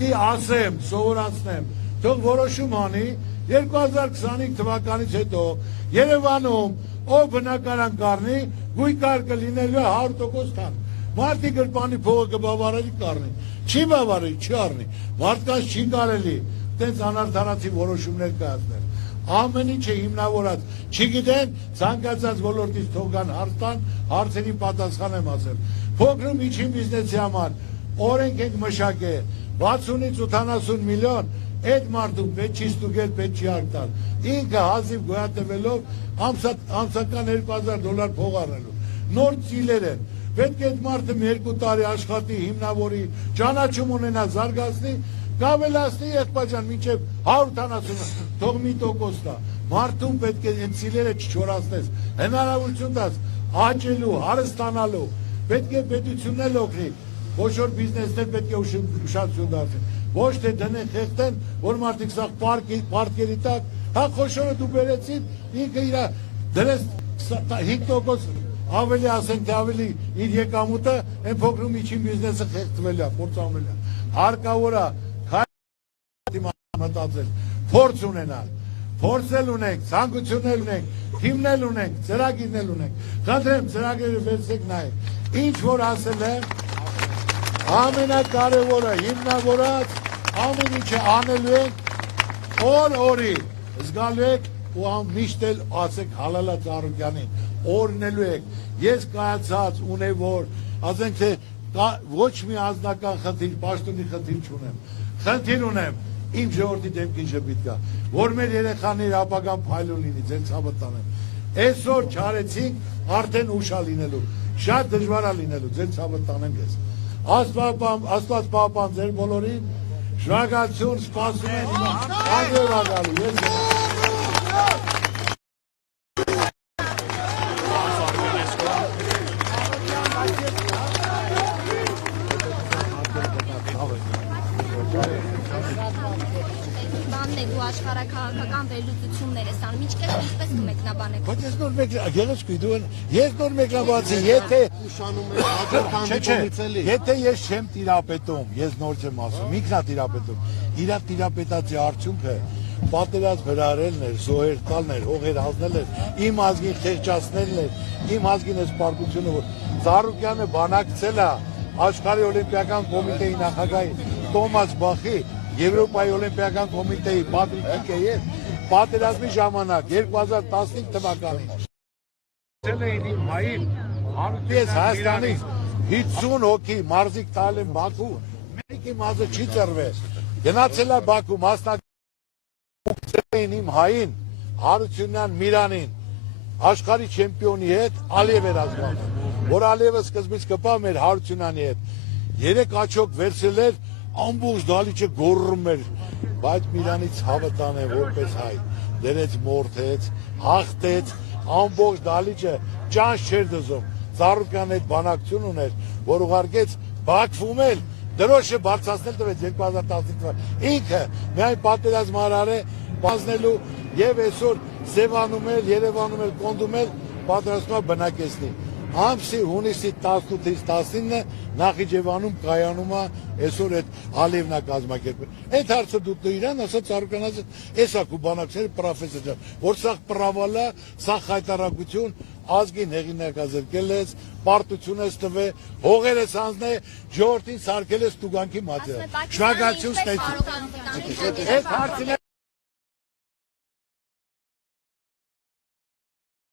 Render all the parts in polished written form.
պիտի ասեմ, սովորացնեմ, թող որոշում անի 2025 թվականից հետո Երևանում ով բնակարան կառնի, գույքար կլինելու 100% թան։ Մարդի գրպանի փողը կբավարարի կառնի, չի բավարարի, չի առնի, մարդկանց չի կարելի տենց անարդարացի որոշումներ կայացնել։ Ամեն ինչը հիմնավորած, չգիտեն, ցանկացած ոլորտից թող գան հարց տան, հարցերի պատասխան եմ ասել։ Փոքր ու միջին բիզնեսի համար օրենք ենք մշակել 60-ից 80 միլիոն, այդ մարդուն պետք չի ստուգել, պետք չի արտալ։ Ինքը հազիվ գոյատևելով ամսական $2000 փող առնելու։ Նոր ծիլեր են։ Պետք է այդ մարդը 2 տարի աշխատի, հիմնավորի, ճանաչում ունենա, զարգացնի, կավելացնի եղբայրան մինչև 170, թող մի տոկոս տա։ Մարդուն պետք է այն ծիլերը չչորացնես, հնարավորություն տաս աճելու, հարստանալու, պետք է պետությունն էլ օգնի, ոչ որ բիզնեսներ պետք է ուշադրություն դարձնեն, ոչ թե դնեն խեղդեն, որ մարդիկ սաղ պարտքերի տակ, հա խոշորը դու բերեցին, ինքը իրա դրես 5% ավելի ասենք թե ավելի իր եկամուտը, այն փոքր ու միջին բիզնեսը խեղդվել է, փորձանվել է, հարկավոր է մտածել, փորձ ունենալ, փորձել ունենք, ցանկություններ ունենք, թիմներ ունենք, ծրագիրներ ունենք, խնդրեմ ծրագրերը վերցեք նայեք, ինչ որ ասել եմ, ամենակարևորը հիմնավորած ամեն ինչը անելու ենք օր-օրի զգալու եք ու միշտ էլ ասեք Հալալա Ծառուկյանին օրնելու եք ես կայացած ունևոր ասենք թե ոչ մի անձնական խնդիր պաշտոնի խնդիր չունեմ խնդիր ունեմ իմ ժողովրդի դեմքին ժպիտ կա որ մեր երեխաների ապագան փայլուն լինի ձեր ցավը տանեմ այսօր չարեցինք արդեն ուշ է լինելու շատ դժվար է լինելու ձեր ցավը տանեմ ես Աստված պահպան ձեր բոլորին, շնորհակալություն, սպասում եմ անգրվագալու, ու աշխարհաքաղաքական վերլուծություններ ես անում, ինչպես ինչպես կմեկնաբանեք։ Բայց ես նոր գեղեցկուի դու ես նոր մեկնաբանեցի, եթե ես չեմ տիրապետում, ես նոր չեմ ասում, ինքն է տիրապետում, իր տիրապետացի արդյունքը պատերազմ հրահրելն էր, զոհեր տալն էր, հողեր հանձնել էր, իմ ազգին խեղճացնելն էր, իմ ազգին այս պարտությունը, որ Ծառուկյանը բանակցել է աշխարհի օլիմպիական կոմիտեի նախագահի Տոմաս Բախի Եվրոպայի օլիմպիական կոմիտեի Պատրիկ հետ պատերազմի ժամանակ 2015 թվականին էին մային հարուտես Հայաստանից 50 հոգի մարզիկ տալ են Բաքու մեկի մազը չի ծռվել գնացել է Բաքու մասնակցել էին իմ հային Հարությունյան Միրանին աշխարհի չեմպիոնի հետ Ալիև էր ազգանում որ Ալիևը սկզբից կպավ մեր Հարությունյանի հետ 3 աչոք վերցրել էր ամբողջ դալիճը գոռում էր, բայց Միրանից հավը տանը որպես հայ, դրեց մորթեց, հաղթեց, ամբողջ դալիճը ճանճ չէր դզում, Ծառուկյանը այդ բանակցություն ուներ, որ ուղարկեց Բաքվում էլ, դրոշը բարձրացնել տվեց 2015 ինքը միայն պատերազմ արարե բազնելու և այսօր Սևանում էլ, Երևանում էլ, Կոնդում էլ պատրաստվում բնակեցնի Ամսի հունիսի 18-ից 19-ը Նախիջևանում կայանում է այսօր այդ Ալիևն է կազմակերպել։ Այդ հարցը դու իրան ասա Ծառուկյան ասա, էսա քո բանակցերը պրոֆեսոր ջան, որ սա պրավալա, սա խայտարակություն, ազգին հեղինակազրկել ես, պարտություն ես տվել, հողեր ես հանձնել, ժողովրդին սարքել ես տուգանքի մատը։ Շնորհակալություն ստեցի։ Այդ հարցին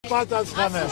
պատասխանը։